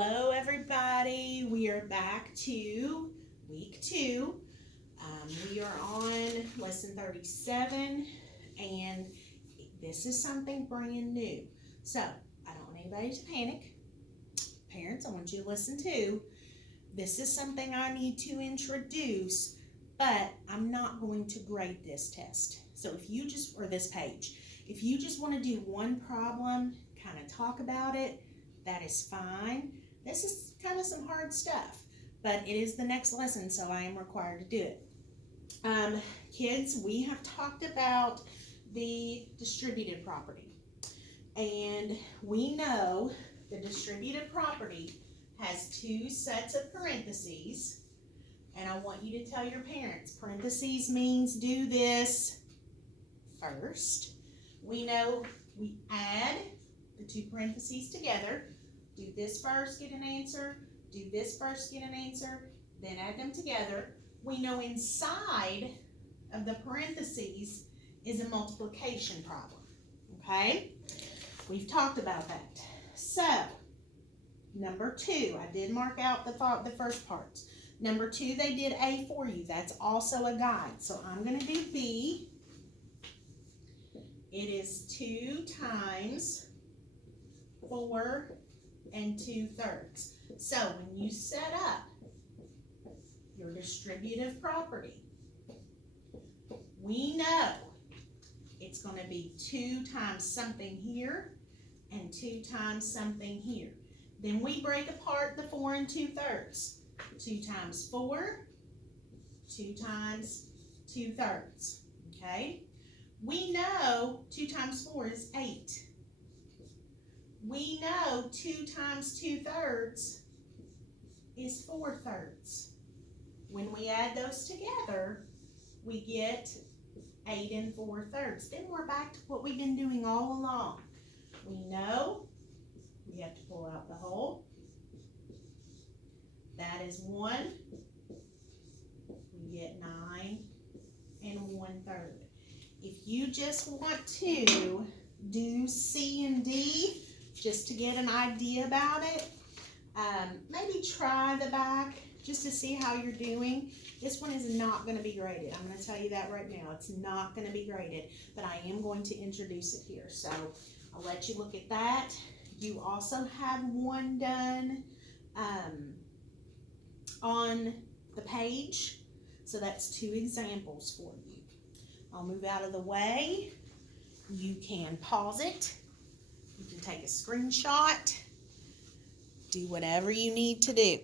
Hello everybody, we are back to week 2. We are on lesson 37 and this is something brand new. So I don't want anybody to panic. Parents, I want you to listen too. This is something I need to introduce, but I'm not going to grade this test. So if you just, or this page, if you just want to do one problem, kind of talk about it, that is fine. This is kind of some hard stuff, but it is the next lesson, so I am required to do it. Kids, we have talked about the distributive property, and we know the distributive property has 2 sets of parentheses, and I want you to tell your parents, parentheses means do this first. We know we add the 2 parentheses together. Do this first, get an answer. Do this first, get an answer. Then add them together. We know inside of the parentheses is a multiplication problem. Okay? We've talked about that. So, number 2, I did mark out the first parts. Number 2, they did A for you. That's also a guide. So I'm going to do B. It is 2 times 4 2/3. So when you set up your distributive property, we know it's going to be 2 times something here and 2 times something here. Then we break apart the 4 2/3. 2 times 4, 2 times 2/3. Okay? We know 2 times 4 is 8. We know 2 times 2/3 is 4/3. When we add those together, we get 8 4/3. Then we're back to what we've been doing all along. We know we have to pull out the whole. That is 1. We get 9 1/3. If you just want to do C and D, just to get an idea about it, maybe try the back just to see how you're doing. This one is not going to be graded. I'm going to tell you that right now. It's not going to be graded, but I am going to introduce it here. So I'll let you look at that. You also have one done on the page. So that's 2 examples for you. I'll move out of the way. You can pause it. You can take a screenshot. Do whatever you need to do.